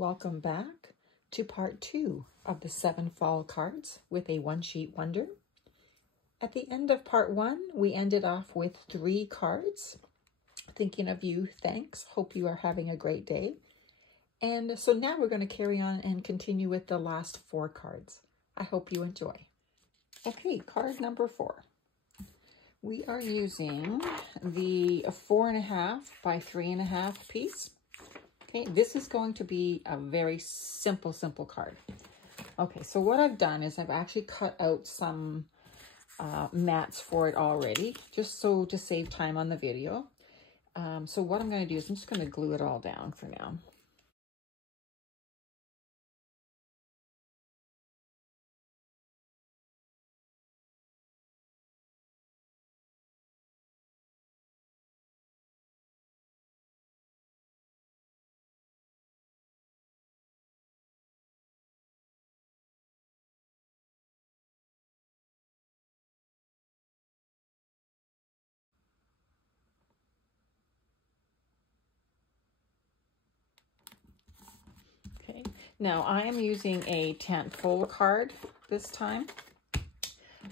Welcome back to part 2 of the 7 fall cards with a one-sheet wonder. At the end of part 1, we ended off with 3 cards. Thinking of you, thanks. Hope you are having a great day. And so now we're going to carry on and continue with the last 4 cards. I hope you enjoy. Okay, card number 4. We are using the 4.5 by 3.5 piece. Okay, this is going to be a very simple card. Okay, so what I've done is I've actually cut out some mats for it already, just so to save time on the video. So what I'm going to do is I'm just going to glue it all down for now. Okay, now I am using a tentpole card this time.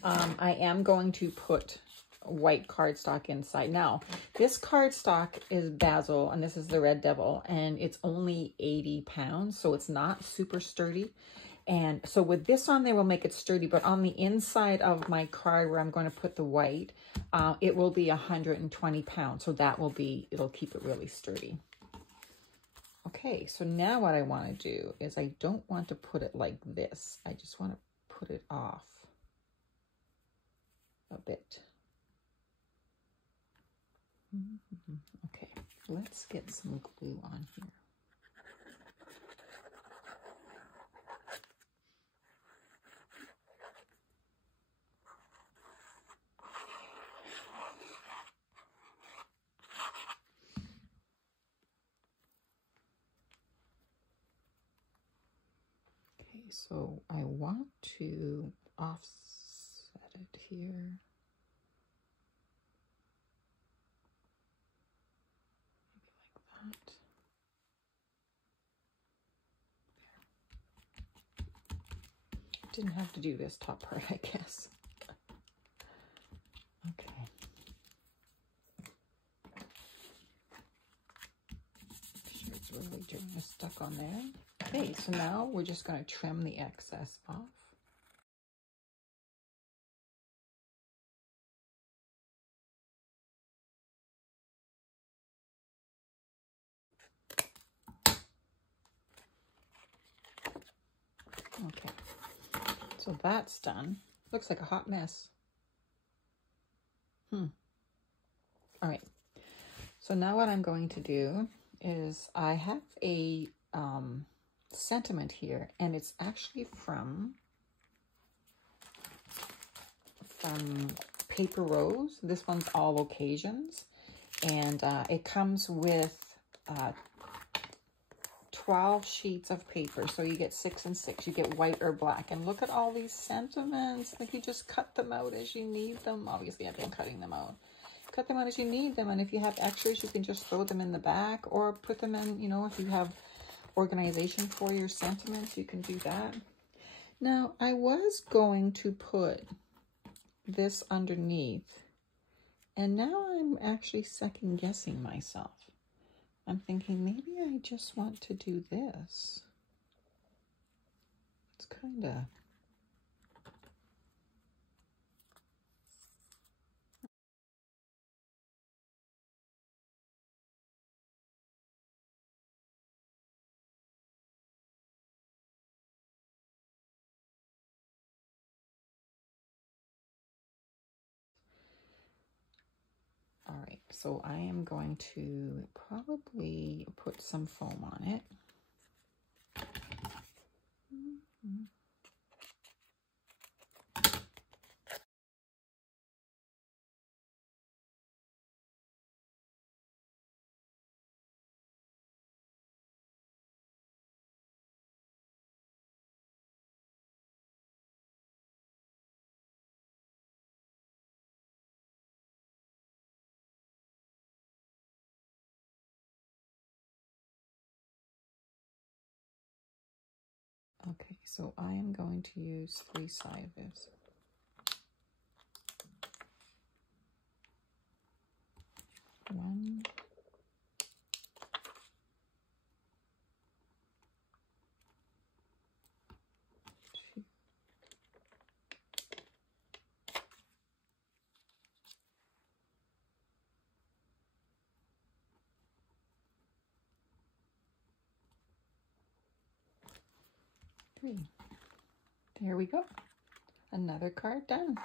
I am going to put white cardstock inside. Now, this cardstock is Basil, and this is the Red Devil, and it's only 80 pounds, so it's not super sturdy. And so with this on there, we'll make it sturdy, but on the inside of my card where I'm going to put the white, it will be 120 pounds, so that will be, it'll keep it really sturdy. Okay, so now what I want to do is I don't want to put it like this. I just want to put it off a bit. Okay, let's get some glue on here. Okay, so I want to offset it here. Didn't have to do this top part, I guess. Okay. Make sure it's really just stuck on there. Okay, so now we're just going to trim the excess off. Okay, so that's done. Looks like a hot mess. All right, so now what I'm going to do is I have a sentiment here, and it's actually from Paper Rose. This one's all occasions, and it comes with 12 sheets of paper, so you get 6 and 6. You get white or black, and look at all these sentiments. Like, you just cut them out as you need them. Obviously, I've been cutting them out. Cut them out as you need them, and if you have extras, you can just throw them in the back or put them in, you know, if you have organization for your sentiments, you can do that. Now, I was going to put this underneath, and now I'm actually second guessing myself. I'm thinking maybe I just want to do this. It's kind of... All right, so I am going to probably put some foam on it. Okay, so I am going to use 3 side of this. One, two, three. There we go. Another card done.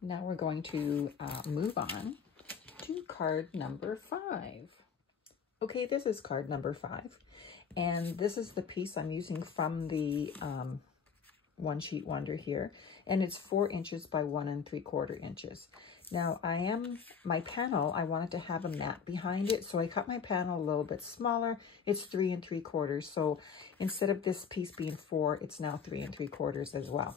Now we're going to move on to card number 5. Okay, this is card number 5. And this is the piece I'm using from the One Sheet Wonder here. And it's 4 inches by 1 3/4 inches. Now my panel, I wanted to have a mat behind it. So I cut my panel a little bit smaller. It's 3 3/4. So instead of this piece being 4, it's now 3 3/4 as well.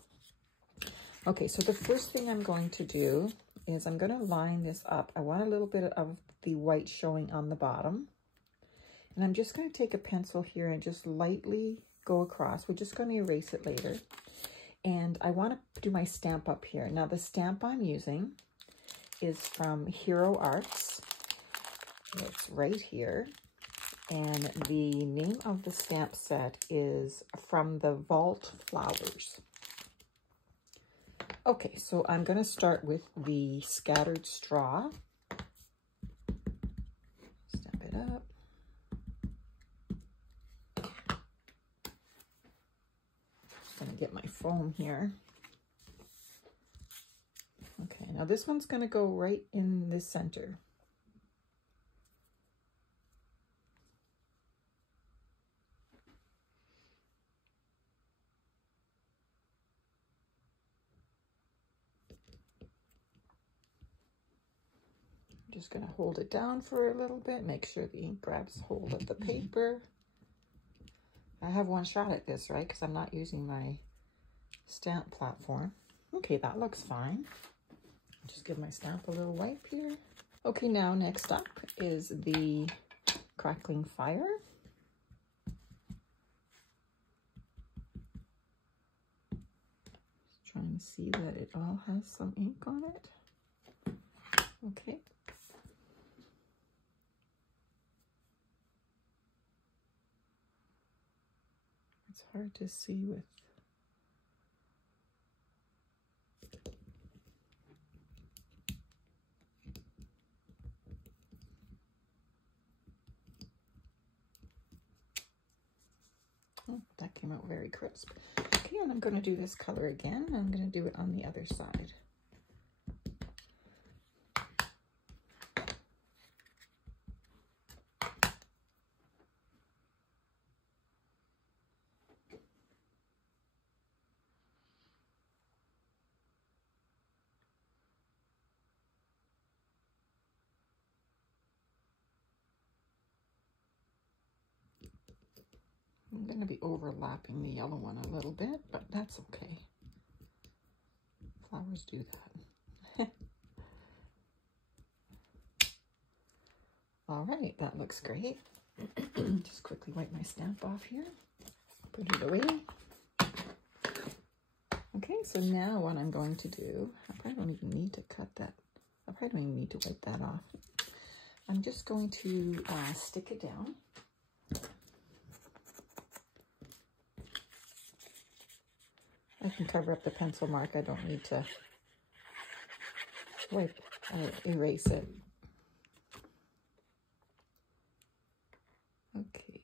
Okay, so the first thing I'm going to do is I'm going to line this up. I want a little bit of the white showing on the bottom. And I'm just going to take a pencil here and just lightly go across. We're just going to erase it later. And I want to do my stamp up here. Now the stamp I'm using is from Hero Arts. It's right here. And the name of the stamp set is From the Vault Flowers. Okay, so I'm going to start with the scattered straw. Stamp it up. Just going to get my foam here. Okay, now this one's going to go right in the center. Just going to hold it down for a little bit, make sure the ink grabs hold of the paper. I have one shot at this, right? Because I'm not using my stamp platform. Okay, that looks fine. Just give my stamp a little wipe here. Okay, now next up is the crackling fire. Just trying to see that it all has some ink on it. Okay. It's hard to see with that came out very crisp. Okay, and I'm going to do this color again. I'm going to do it on the other side. I'm going to be overlapping the yellow one a little bit, but that's okay. Flowers do that. All right, that looks great. Just quickly wipe my stamp off here. Put it away. Okay, so now what I'm going to do, I probably don't even need to cut that. I probably don't even need to wipe that off. I'm just going to stick it down. I can cover up the pencil mark. I don't need to erase it. Okay.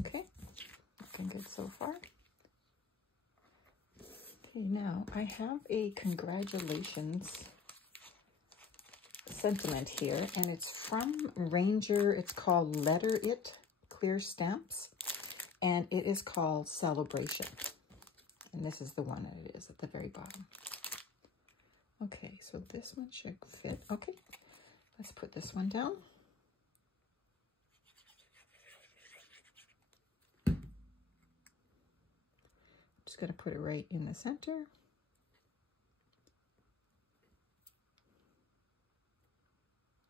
Okay, looking good so far. Okay, now I have a congratulations sentiment here, and it's from Ranger. It's called Letter It Clear Stamps, and it is called Celebration. And this is the one that it is at the very bottom. Okay, so this one should fit. Okay, let's put this one down. just going to put it right in the center.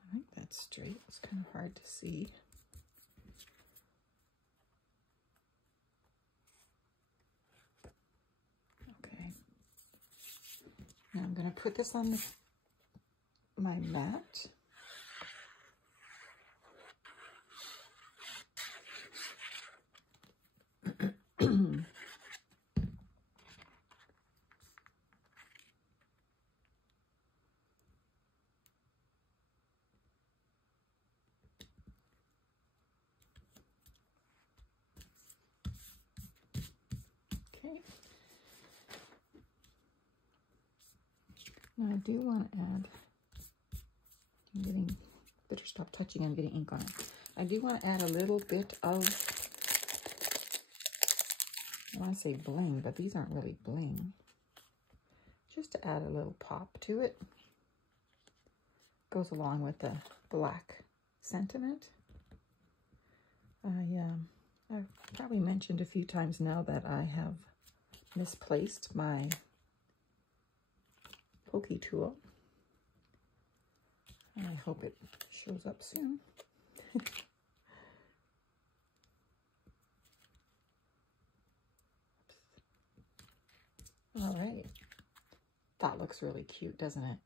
I think that's straight. It's kind of hard to see. Okay. Now I'm going to put this on my mat. Okay. Now I do want to add, better stop touching, I'm getting ink on it. I do want to add a little bit of, I want to say bling, but these aren't really bling. Just to add a little pop to it. Goes along with the black sentiment. I've probably mentioned a few times now that I have misplaced my pokey tool. And I hope it shows up soon. All right. That looks really cute, doesn't it?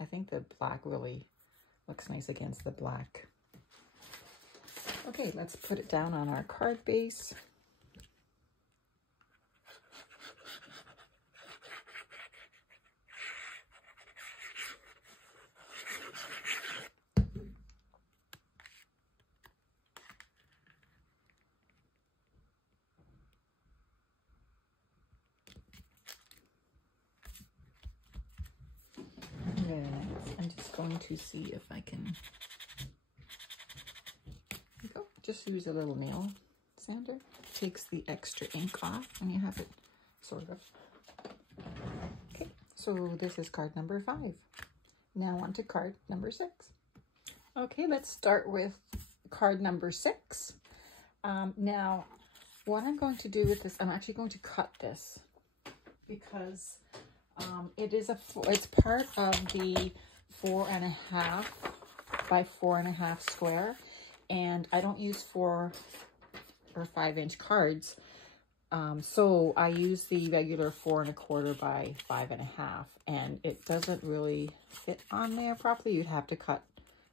I think the black really looks nice against the black. Okay, let's put it down on our card base. Very nice. I'm just going to see if I can, there you go. Just use a little nail sander. Takes the extra ink off and you have it sort of. Okay, so this is card number 5. Now on to card number 6. Okay, let's start with card number 6. Now, what I'm going to do with this, I'm actually going to cut this because it's part of the 4.5 by 4.5 square, and I don't use 4 or 5 inch cards, so I use the regular 4 1/4 by 5.5, and it doesn't really fit on there properly. You'd have to cut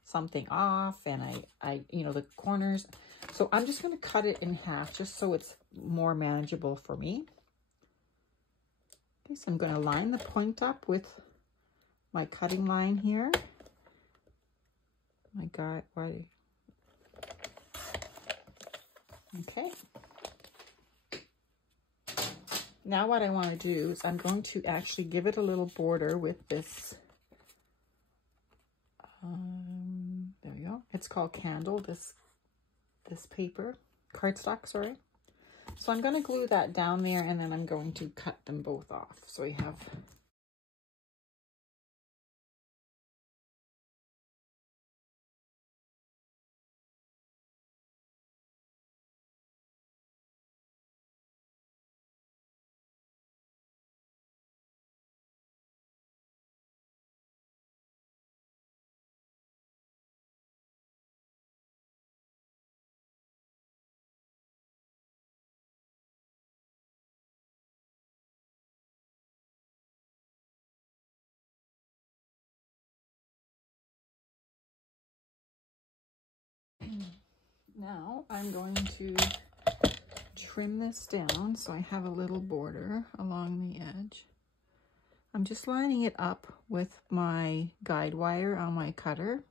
something off, and I the corners. So I'm just going to cut it in half just so it's more manageable for me. Okay, so I'm going to line the point up with my cutting line here. My God, why? Okay. Now what I want to do is I'm going to actually give it a little border with this. There we go. It's called Candle, this paper, cardstock, sorry. So I'm going to glue that down there, and then I'm going to cut them both off. So we have now I'm going to trim this down so I have a little border along the edge. I'm just lining it up with my guide wire on my cutter.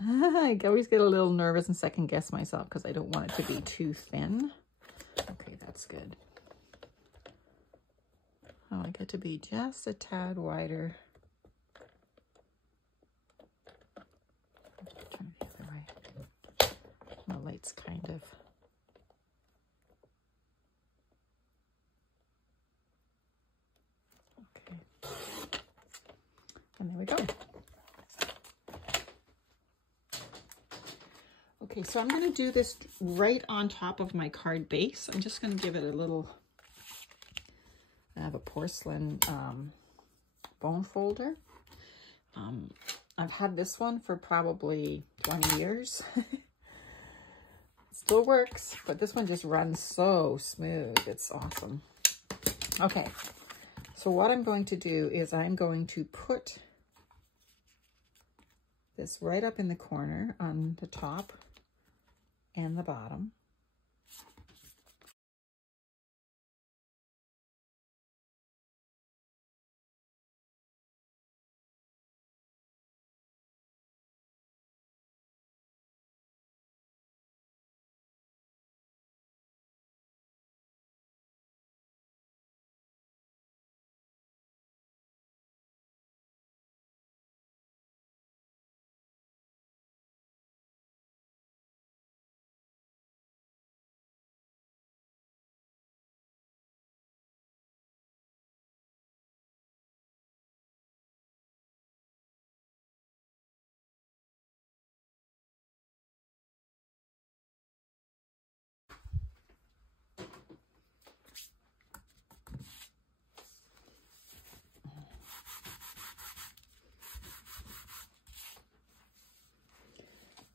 I always get a little nervous and second guess myself because I don't want it to be too thin. Okay, that's good. I like it to be just a tad wider. Turn it the other way. The light's kind of. Okay. And there we go. Okay, so I'm going to do this right on top of my card base. I'm just going to give it a little, I have a porcelain bone folder. I've had this one for probably 20 years. Still works, but this one just runs so smooth. It's awesome. Okay, so what I'm going to do is I'm going to put this right up in the corner on the top and the bottom.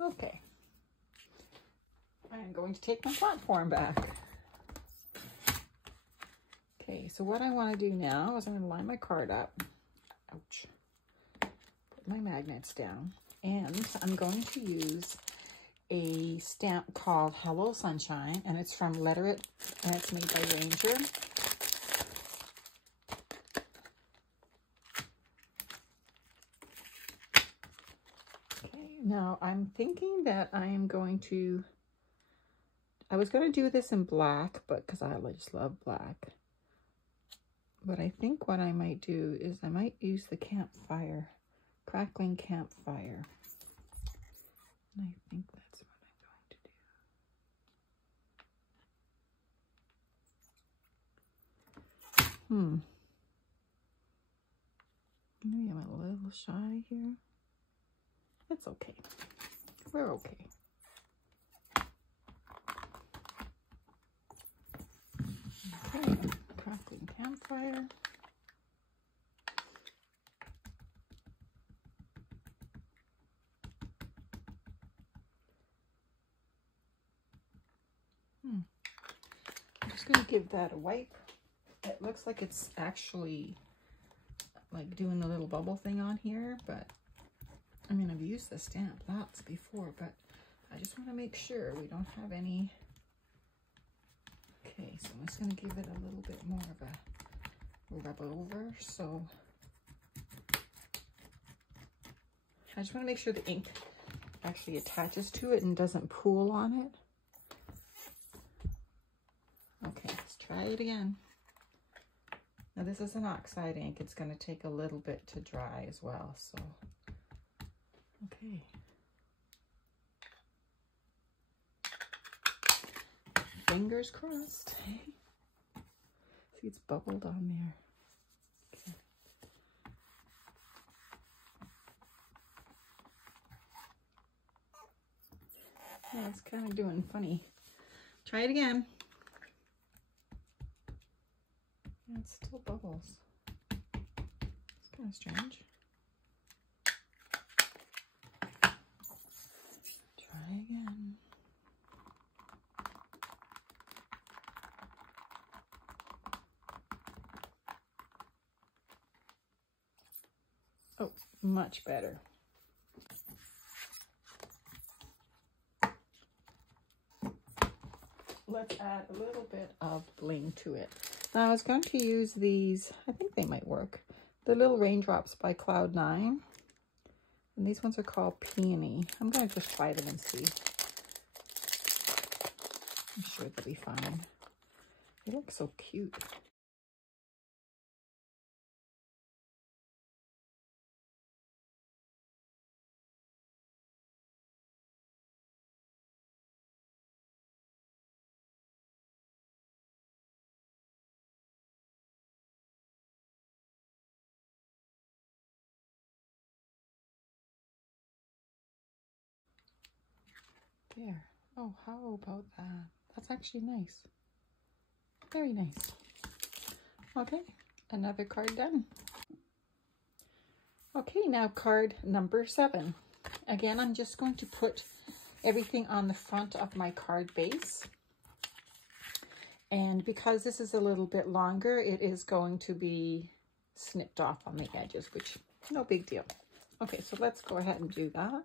Okay, I'm going to take my platform back. Okay, so what I want to do now is I'm going to line my card up. Ouch. Put my magnets down. And I'm going to use a stamp called Hello Sunshine, and it's from Letter It, and it's made by Ranger. Now, I'm thinking that I am going to, I was going to do this in black, but because I just love black. But I think what I might do is I might use the campfire, crackling campfire. And I think that's what I'm going to do. Maybe I'm a little shy here. It's okay. We're okay. Okay, crackling campfire. I'm just going to give that a wipe. It looks like it's actually like doing the little bubble thing on here, but I mean, I've used the stamp lots before, but I just want to make sure we don't have any. Okay, so I'm just going to give it a little bit more of a rub over. So I just want to make sure the ink actually attaches to it and doesn't pool on it. Okay, let's try it again. Now this is an oxide ink. It's going to take a little bit to dry as well, so okay. Fingers crossed. See, it's bubbled on there. Okay. Yeah, it's kind of doing funny. Try it again. Yeah, it still bubbles. It's kind of strange. Try again. Oh, much better. Let's add a little bit of bling to it. Now I was going to use these, I think they might work, the little raindrops by Cloud9. And these ones are called Peony. I'm going to just try them and see. I'm sure they'll be fine. They look so cute. There. Oh, how about that? That's actually nice. Very nice. Okay, another card done. Okay, now card number 7. Again, I'm just going to put everything on the front of my card base. And because this is a little bit longer, it is going to be snipped off on the edges, which no big deal. Okay, so let's go ahead and do that.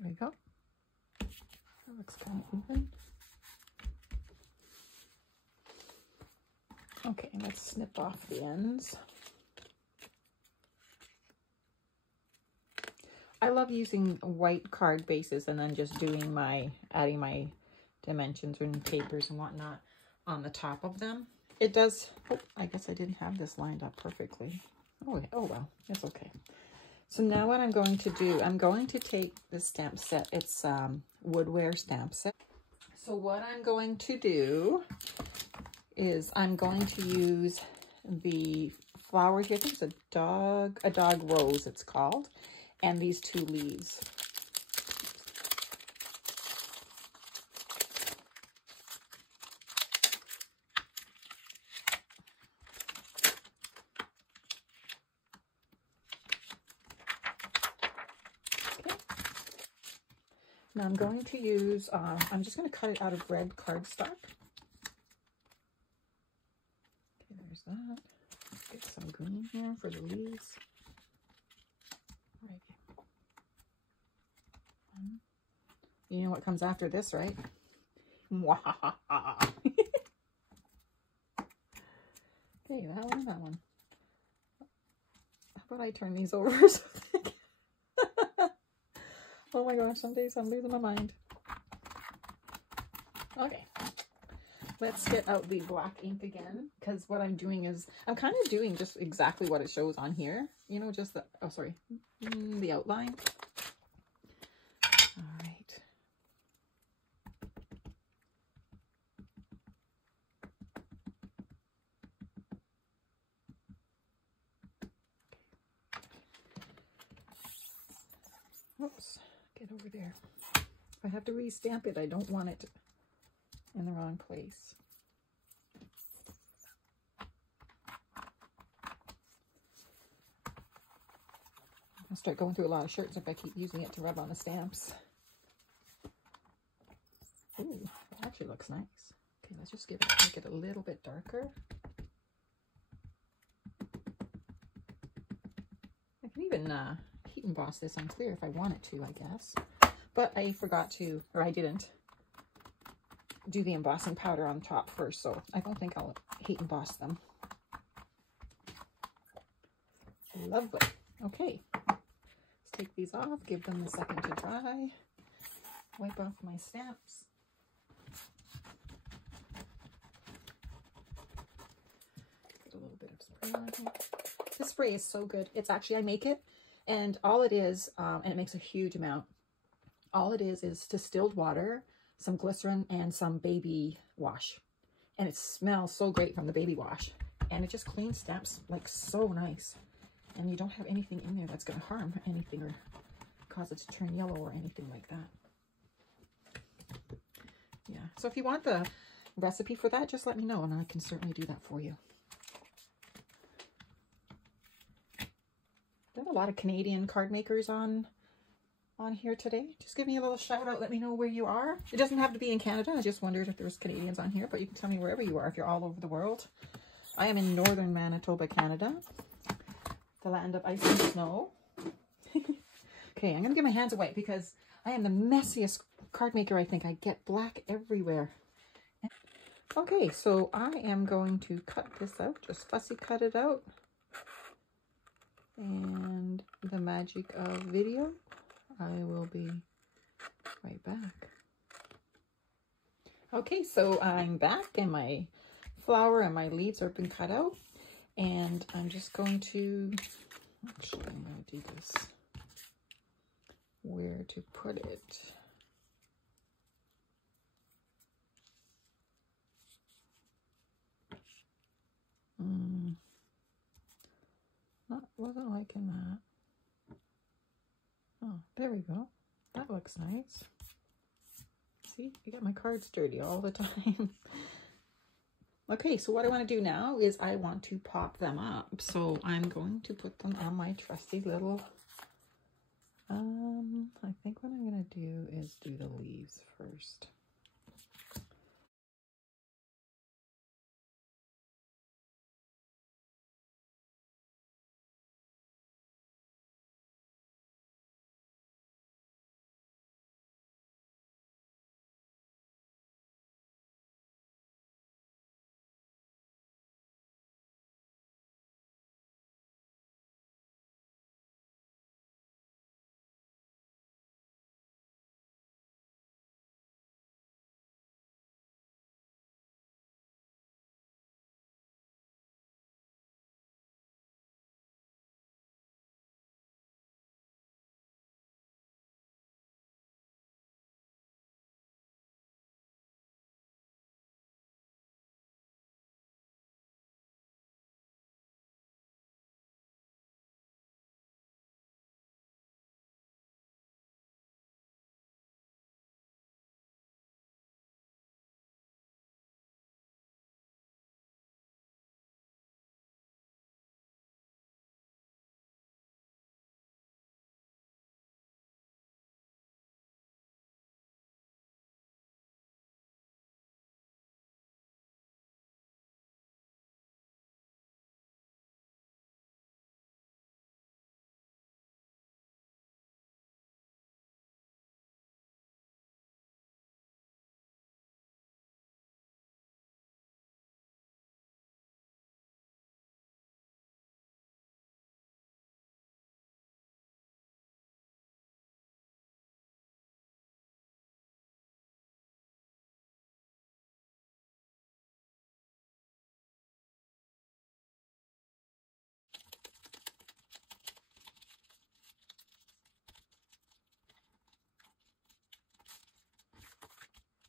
There we go. That looks kind of even. Okay, let's snip off the ends. I love using white card bases and then just doing adding my dimensions and tapers and whatnot on the top of them. It does, oh, I guess I didn't have this lined up perfectly. Oh well, it's okay. So now what I'm going to do, I'm going to take this stamp set. It's woodware stamp set. So what I'm going to do is I'm going to use the flower here. I think it's a dog rose it's called, and these 2 leaves. Okay. Now I'm going to use, I'm just going to cut it out of red cardstock. Okay, there's that. Let's get some green here for the leaves. Right. You know what comes after this, right? Wow. Okay, that one and that one. How about I turn these over? Oh my gosh, some days I'm losing my mind. Okay, let's get out the black ink again, because what I'm doing is, I'm kind of doing just exactly what it shows on here. You know, just the, oh sorry, the outline. All right. Oops, get over there. If I have to re-stamp it, I don't want it in the wrong place. I'll start going through a lot of shirts if I keep using it to rub on the stamps. Ooh, that actually looks nice. Okay, let's just make it a little bit darker. I can even heat emboss this on clear if I wanted to, I guess. But I forgot to, or I didn't do the embossing powder on top first, so I don't think I'll heat emboss them. Lovely. Okay, let's take these off, give them a second to dry, wipe off my stamps. Get a little bit of spray on here. This spray is so good. It's actually, I make it, and all it is, and it makes a huge amount. All it is distilled water, some glycerin, and some baby wash. And it smells so great from the baby wash. And it just cleans stamps like so nice. And you don't have anything in there that's going to harm anything or cause it to turn yellow or anything like that. Yeah, so if you want the recipe for that, just let me know and I can certainly do that for you. There are a lot of Canadian card makers on here today. Just give me a little shout out. Let me know where you are. It doesn't have to be in Canada. I just wondered if there's Canadians on here, but you can tell me wherever you are if you're all over the world. I am in northern Manitoba, Canada, the land of ice and snow. Okay, I'm gonna get my hands away because I am the messiest card maker. I think I get black everywhere. Okay, so I am going to cut this out, just fussy cut it out. And the magic of video, I will be right back. Okay, so I'm back and my flower and my leaves have been cut out. And I'm just going to, actually I'm going to do this, where to put it. Wasn't liking that. Oh, there we go. That looks nice. See, I got my cards dirty all the time. Okay, so what I want to do now is I want to pop them up. So I'm going to put them on my trusty little, I think what I'm going to do is do the leaves first.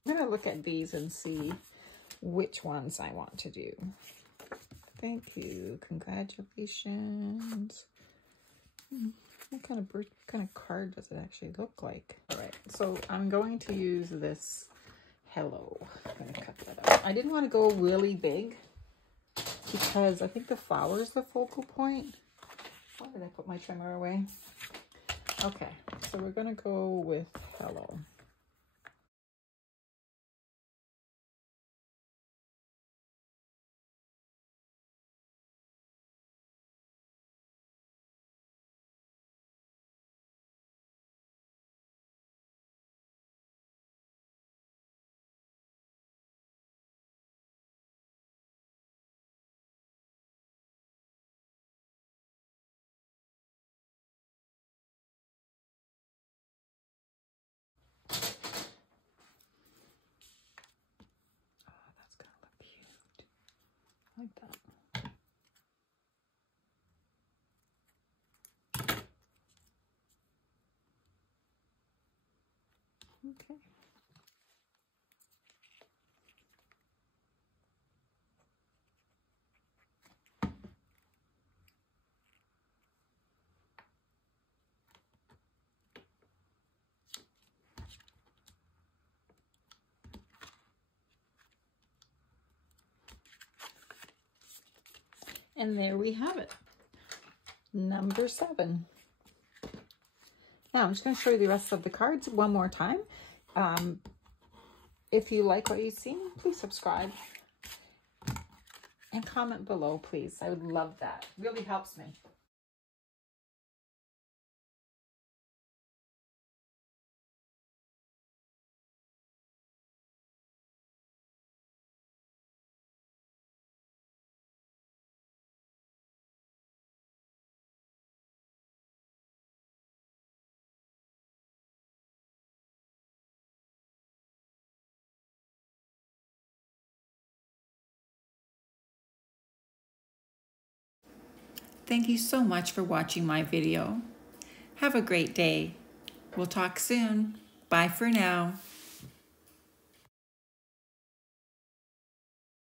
I'm going to look at these and see which ones I want to do. Thank you. Congratulations. What kind of card does it actually look like? All right, so I'm going to use this hello. I'm going to cut that out. I didn't want to go really big because I think the flower is the focal point. Why did I put my trimmer away? Okay, so we're going to go with hello. That's gonna look cute. Like that. Okay. And there we have it. Number 7. Now I'm just going to show you the rest of the cards one more time. If you like what you've seen, please subscribe and comment below, please. I would love that. It really helps me. Thank you so much for watching my video. Have a great day. We'll talk soon. Bye for now.